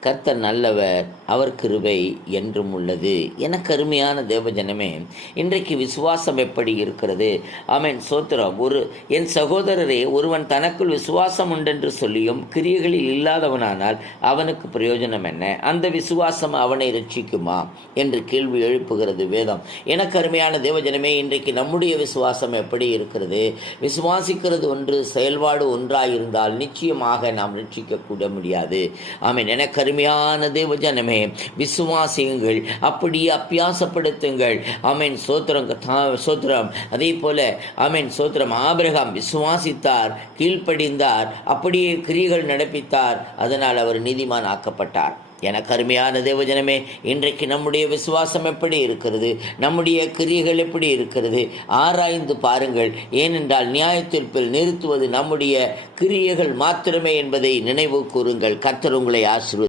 கர்த்தர் நல்லவர், அவர் கிருபை என்றும் உள்ளது. எனக்கு அருமையான தேவஜனமே, இன்றைக்கு விசுவாசம் எப்படி இருக்கிறது? ஆமென், சோத்திரம். என் சகோதரரே, ஒருவன் தனக்குள் விசுவாசம் உண்டென்று சொல்லியும் கிரியைகளில் இல்லாதவனானால் அவனுக்கு பிரயோஜனம் என்ன? அந்த விசுவாசம் அவனை ரட்சிக்குமா என்று கேள்வி எழுப்புகிறது வேதம். எனக்கு அருமையான தேவஜனமே, இன்றைக்கு நம்முடைய விசுவாசம் எப்படி இருக்கிறது? விசுவாசிக்கிறது ஒன்று, செயல்பாடு ஒன்றாயிருந்தால் நிச்சயமாக நாம் ரட்சிக்க கூட முடியாது. ஆமென். எனக்கு அருமையான தேவஜனமே, விசுவாசியுங்கள், அப்படியே அபியாசப்படுத்துங்கள். ஆமென், சோத்திரம். அதே போல ஆமென், சோத்திரம். ஆபிரகாம் விசுவாசித்தார், கீழ்ப்படிந்தார், அப்படியே கிரியைகள் நடப்பித்தார், அதனால் அவர் நீதிமான் ஆக்கப்பட்டார். எனக்கு அருமையான தேவஜனமே, இன்றைக்கு நம்முடைய விசுவாசம் எப்படி இருக்கிறது? நம்முடைய கிரியைகள் எப்படி இருக்கிறது? ஆராய்ந்து பாருங்கள். ஏனென்றால் நியாயத்தீர்ப்பில் நிறுத்துவது நம்முடைய கிரியைகள் மாத்திரமே என்பதை நினைவு கூறுங்கள். கர்த்தர் உங்களை ஆசீர்வதிப்பார்.